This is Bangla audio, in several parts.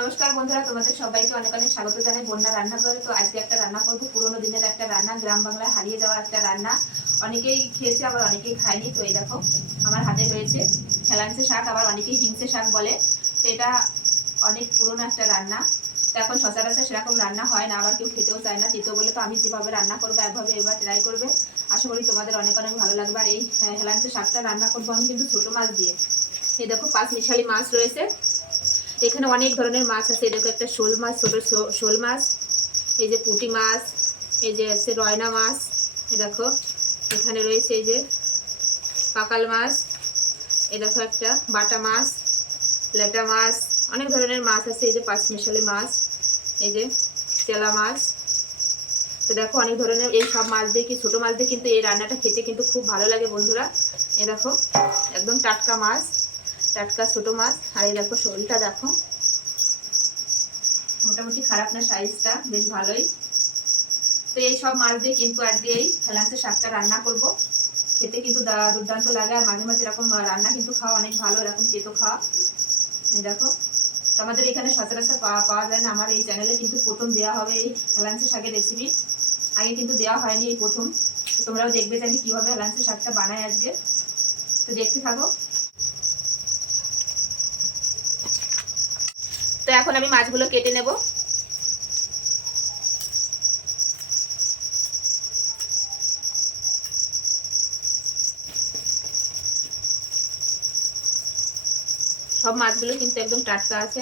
নমস্কার বন্ধুরা, তোমাদের সবাইকে অনেক অনেক স্বাগত জানাই। বন্যা রান্নাঘরে তো আজকে একটা রান্না করব। পুরোনো দিনের একটা রান্না, গ্রাম বাংলায় হারিয়ে যাওয়া একটা রান্না। অনেকেই খেয়েছে, আবার অনেকেই খায়নি। তো এই দেখো, আমার হাতে রয়েছে হেলান্সে শাক, আবার অনেকেই হিংসে শাক বলে। তো এটা অনেক পুরোনো একটা রান্না। তো এখন সচরাচর সেরকম রান্না হয় না, আবার কেউ খেতেও চায় না। তিতো বলে তো আমি যেভাবে রান্না করব, একভাবে এবার ট্রাই করবে। আশা করি তোমাদের অনেক অনেক ভালো লাগবে। আর এই হেলান্সে শাকটা রান্না করব আমি কিন্তু ছোটো মাছ দিয়ে। এই দেখো, পাঁচ মিশালি মাছ রয়েছে। এখানে অনেক ধরনের মাছ আছে। এরকম একটা শোল মাছ, ছোটো শোল মাছ, এই যে পুঁটি মাছ, এই যে আছে রয়না মাছ, এই দেখো। এখানে রয়েছে এই যে পাকাল মাছ, এই দেখো একটা বাটা মাছ, লেটা মাছ, অনেক ধরনের মাছ আছে। এই যে পাঁচমিশালি মাছ, এই যে চেলা মাছ। তো দেখো অনেক ধরনের, এই সব মাছ দিয়ে কি, ছোটো মাছ দিয়ে কিন্তু এই রান্নাটা খেতে কিন্তু খুব ভালো লাগে বন্ধুরা। এ দেখো, একদম টাটকা মাছ। টাটকা ছোটো মাছ। আর এই দেখো শরীরটা দেখো। মোটামুটি খারাপ না সাইজটা বেশ ভালোই। তো এই সব মাছ দিয়ে কিন্তু আজকে এই হেলান্সের শাকটা রান্না করব। খেতে কিন্তু দুর্দান্ত লাগে, আর মাঝে মাঝে এরকম রান্না কিন্তু খাওয়া অনেক ভালো, এরকম তেতো খাওয়া। দেখো। তো আমাদের এখানে সচরাচর পাওয়া পাওয়া যায় না। আমার এই চ্যানেলে কিন্তু প্রথম দেওয়া হবে এই হেলান্সের শাকের রেসিপি আগে কিন্তু দেওয়া হয়নি এই প্রথম। তোমরাও দেখবে যে আমি কীভাবে হেলান্সের শাকটা বানাই আজকে। তো দেখতে থাকো। তো এখন আমি মাছগুলো কেটে নেব। সব মাছগুলো কিন্তু একদম টাটকা আছে।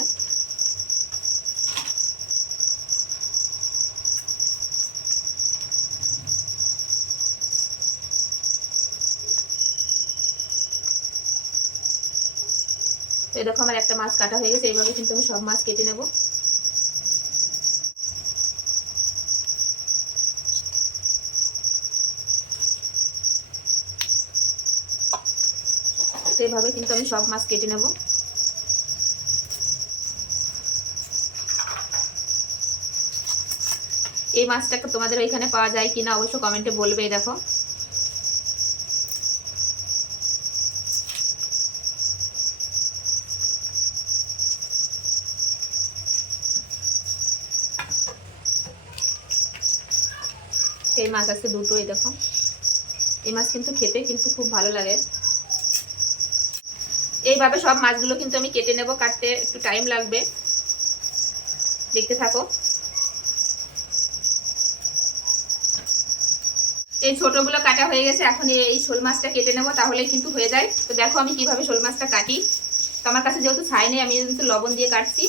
তো দেখো আমার একটা মাছ কাটা হয়ে গেছে, এইভাবে কিন্তু আমি সব মাছ কেটে নেব। তো এইভাবে কিন্তু আমি সব মাছ কেটে নেব। এই মাছটা তোমাদের ওইখানে পাওয়া যায় কিনা অবশ্য কমেন্টে বলবে দেখো। মাছ আছে দুটো, এই দেখো। এই মাছ কিন্তু খেতে কিন্তু খুব ভালো লাগে। এইভাবে সব মাছগুলো কিন্তু আমি কেটে নেব, কাটতে একটু টাইম লাগবে। দেখতে থাকো। এই ছোটগুলো কাটা হয়ে গেছে, এখন এই শোল মাছটা কেটে নেব তাহলে কিন্তু হয়ে যায়। তো দেখো আমি কীভাবে শোল মাছটা কাটি। তো আমার কাছে যেহেতু ছাই নেই, আমি কিন্তু লবণ দিয়ে কাটছি।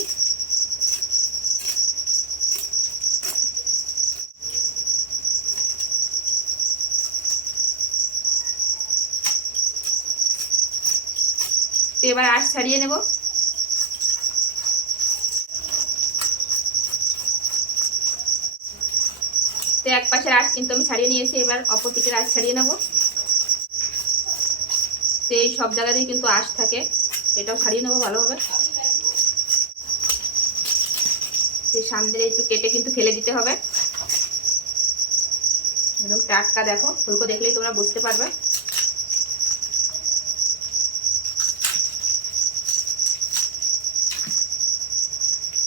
তো এবার আঁশ ছাড়িয়ে নেব। তো এক পাশের আঁশ কিন্তু আমি ছাড়িয়ে নিয়েছি, এবার অপর পিঠের আঁশ ছাড়িয়ে নেব। তো এই সব জায়গাতেই কিন্তু আঁশ থাকে, এটাও ছাড়িয়ে নেব ভালোভাবে। সামনে একটু কেটে কিন্তু ফেলে দিতে হবে। একদম টাটকা দেখো, ফুলকো দেখলেই তোমরা বুঝতে পারবে।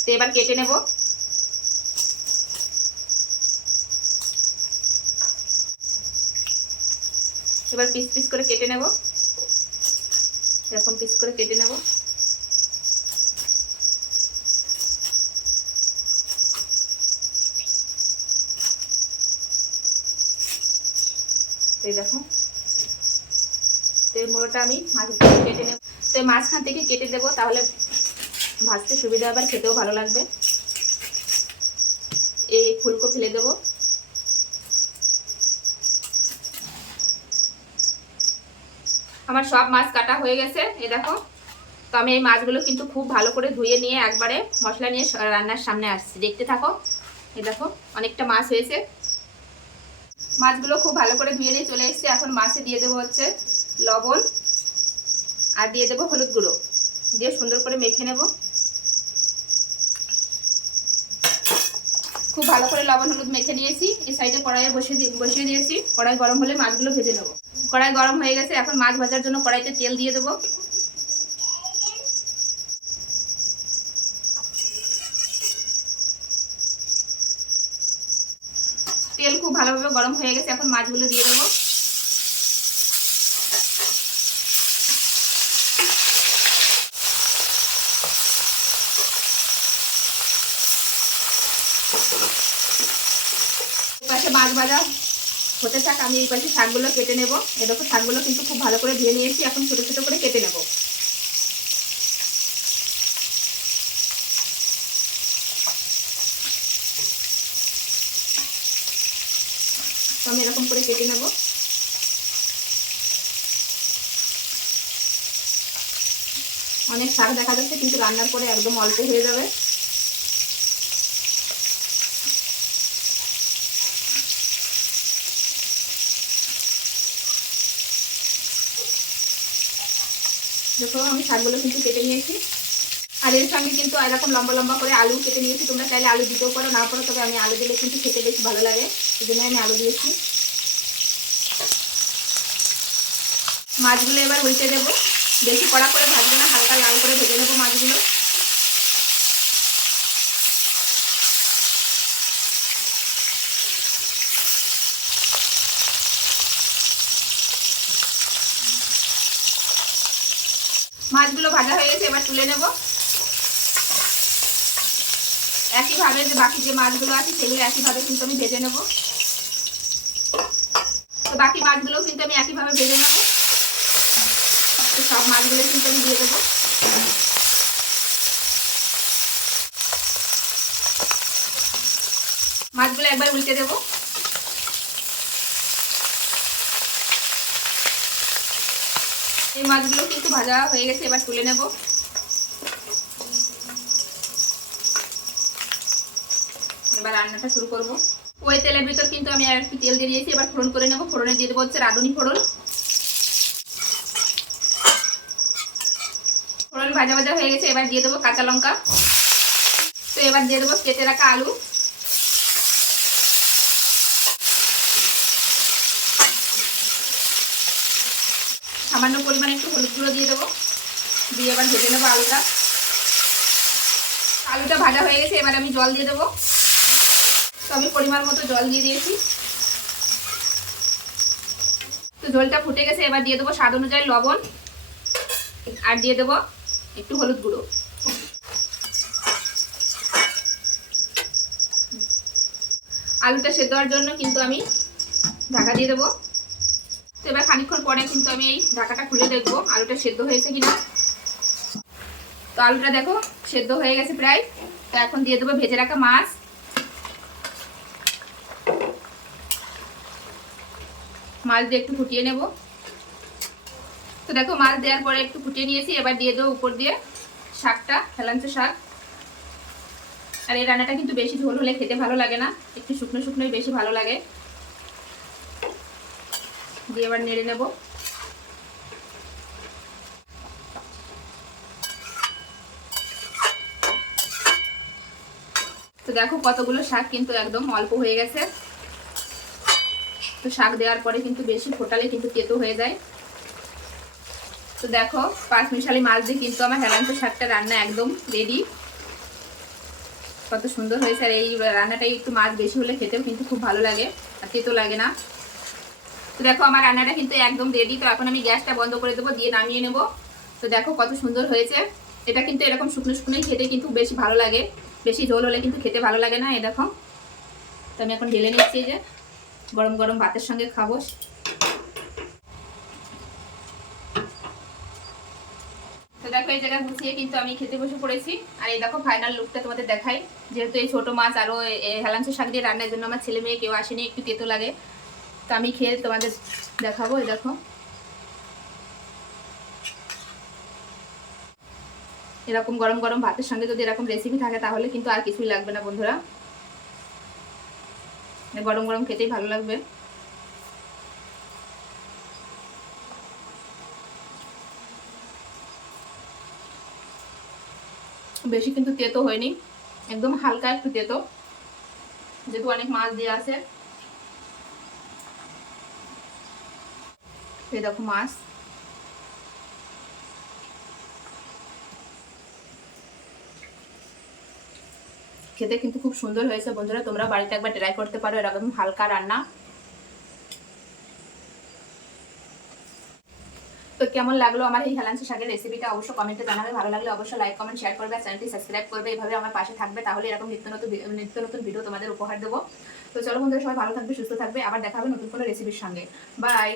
তো এবার কেটে নেব। এবার পিস পিস করে কেটে নেব। এরকম পিস করে কেটে নেব। দেখো। তো এই মুড়োটা আমি মাছ কেটে নেব। তো মাঝখান থেকে কেটে দেবো, তাহলে ভাজতে সুবিধা হবে খেতেও ভালো লাগবে। এই ফুলকো ফেলে দেবো। আমার সব মাছ কাটা হয়ে গেছে, এই দেখো। তো আমি এই মাছগুলো কিন্তু খুব ভালো করে ধুয়ে নিয়ে একবারে মশলা নিয়ে রান্নার সামনে আসছি। দেখতে থাকো, এই দেখো, অনেকটা মাছ হয়েছে। মাছগুলো খুব ভালো করে ধুয়ে নিয়ে চলে এসেছে। এখন মাছে দিয়ে দেবো হচ্ছে লবণ আর দিয়ে দেবো হলুদ গুঁড়ো। দিয়ে সুন্দর করে মেখে নেব। খুব ভালো করে লবণ, হলুদ মেখে নিয়েছি। এই সাইডে কড়াইয়ে বসিয়ে বসিয়ে দিয়েছি। কড়াই গরম হলে মাছগুলো ভেজে নেব। কড়াই গরম হয়ে গেছে, এখন মাছ ভাজার জন্য কড়াইতে তেল দিয়ে দেবো। তেল খুব ভালোভাবে গরম হয়ে গেছে, এখন মাছগুলো দিয়ে দেবো। মাছ ভাজা হতে থাক, আমি এই পাশে শাকগুলো কেটে নেব। এরকম শাকগুলো কিন্তু খুব ভালো করে ধুয়ে নিয়েছি, এখন ছোটো ছোটো করে কেটে নেব। তো আমি এরকম করে কেটে নেব। অনেক শাক দেখা যাচ্ছে, কিন্তু রান্নার পরে একদম অল্প হয়ে যাবে। দেখো, আমি শাকগুলো কিন্তু কেটে নিয়েছি। আর এর সঙ্গে কিন্তু এরকম লম্বা লম্বা করে আলু কেটে নিয়েছি। তোমরা চাইলে আলু দিতেও পারো না পারো, তবে আমি আলু দিলে কিন্তু খেতে বেশ ভালো লাগে। এই জন্য আমি আলু দিয়েছি। মাছগুলো এবার হইতে দেবো। বেশি কড়া করে ভাজবো না, হালকা লাল করে ভেজে নেব মাছগুলো ভাজা হয়ে গেছে এবার তুলে নেব। একইভাবে যে বাকি যে মাছগুলো আছে সেগুলো একইভাবে কিন্তু আমি ভেজে নেব। তো বাকি মাছগুলোও কিন্তু আমি একইভাবে ভেজে নেব। সব মাছগুলো কিন্তু আমি দিয়ে দেবো। মাছগুলো একবার উল্টে দেবো। এই মাছগুলো কিন্তু ভাজা হয়ে গেছে, এবার তুলে নেব। এবার রান্নাটা শুরু করব। ওই তেলের ভিতর কিন্তু আমি আর একটু তেল দিয়ে দিয়েছি, এবার ফোড়ন করে নেব। ফোড়নে দিয়ে দেবো হচ্ছে রাঁধুনি ফোড়ন। ফোড়ন ভাজা ভাজা হয়ে গেছে, এবার দিয়ে দেবো কাঁচা লঙ্কা। তো এবার দিয়ে দেবো কেটে রাখা আলু। সামান্য পরিমাণে একটু হলুদ গুঁড়ো দিয়ে দেবো। দিয়ে এবার ভেজে নেব আলুটা। আলুটা ভাজা হয়ে গেছে, এবার আমি জল দিয়ে দেবো। তো আমি পরিমাণ মতো জল দিয়ে দিয়েছি। তো জলটা ফুটে গেছে, এবার দিয়ে দেবো স্বাদ অনুযায়ী লবণ, আর দিয়ে দেবো একটু হলুদ গুঁড়ো। আলুটা সেদ্ধ হওয়ার জন্য কিন্তু আমি ঢাকা দিয়ে দেবো। তো এবার খানিক্ষণ পরে কিন্তু আমি এই ঢাকাটা খুলে দেখব আলুটা সেদ্ধ হয়েছে কিনা। তো আলুটা দেখো, সেদ্ধ হয়ে গেছে প্রায়। তো এখন দিয়ে দেবো ভেজে রাখা মাছ। মাছ দিয়ে একটু ফুটিয়ে নেব। তো দেখো, মাছ দেওয়ার পরে একটু ফুটিয়ে নিয়েছি, এবার দিয়ে দেবো উপর দিয়ে শাকটা, হেলাঞ্চো শাক। আর এই রান্নাটা কিন্তু বেশি ঝোল হলে খেতে ভালো লাগে না, একটু শুকনো শুকনোই বেশি ভালো লাগে। দিয়ে এবার নেড়ে নেব। তো দেখো, কতগুলো শাক কিন্তু একদম অল্প হয়ে গেছে। তো শাক দেওয়ার পরে কিন্তু বেশি ফোটালে কিন্তু তেতো হয়ে যায়। তো দেখো পাঁচ মিশালি মাছ দিয়ে কিন্তু আমার হেলান্ত শাকটা রান্না একদম রেডি কত সুন্দর হয়েছে আর এই রান্নাটাই একটু মাছ বেশি হলে খেতেও কিন্তু খুব ভালো লাগে আর তেতো লাগে না। তো দেখো, আমার রান্নাটা কিন্তু একদম রেডি তো এখন আমি গ্যাসটা বন্ধ করে দেবো, দিয়ে নামিয়ে নেব। তো দেখো, কত সুন্দর হয়েছে। এটা কিন্তু এরকম শুকনো শুকনোই খেতে কিন্তু বেশি ভালো লাগে। বেশি ঝোল হলে কিন্তু খেতে ভালো লাগে না এ দেখো। তো আমি এখন ঢেলে নিচ্ছি যে। গরম গরম ভাতের সঙ্গে খাব। দেখো এই জায়গায় গুছিয়ে কিন্তু আমি খেতে বসে পড়েছি। আর এই দেখো ফাইনাল লুকটা তোমাদের দেখাই। যেহেতু এই ছোটো মাছ আরও হেলাংশ শাক দিয়ে রান্নার জন্য আমার ছেলে মেয়ে কেউ আসেনি, একটু তেতো লাগে। তো আমি খেয়ে তোমাদের দেখাবো, এই দেখো। এরকম গরম গরম ভাতের সঙ্গে যদি এরকম রেসিপি থাকে তাহলে কিন্তু আর কিছুই লাগবে না বন্ধুরা। গরম গরম খেতেই ভালো লাগবে। বেশি কিন্তু তেতো হয়নি, একদম হালকা একটু তেতো, যেহেতু অনেক মাছ দিয়ে আছে। এই দেখো মাছ। খেতে কিন্তু খুব সুন্দর হয়েছে, বন্ধুরা। তোমরা বাড়িতে একবার ট্রাই করতে পারো এরকম হালকা রান্না। তো কেমন লাগল আমার এই হেলাঞ্চি শাকের রেসিপিটা অবশ্যই কমেন্টে জানাবে, ভালো লাগলে অবশ্যই লাইক কমেন্ট শেয়ার করবে চ্যানেলটি সাবস্ক্রাইব করবে। এভাবে আমার পাশে থাকবে, তাহলে এরকম নিত্য নতুন নিত্য নতুন ভিডিও তোমাদের উপহার দেবো। তো চলো বন্ধুরা, সবাই ভালো থাকবে, সুস্থ থাকবে। আবার দেখা হবে নতুন কোনো রেসিপির সঙ্গে। বাই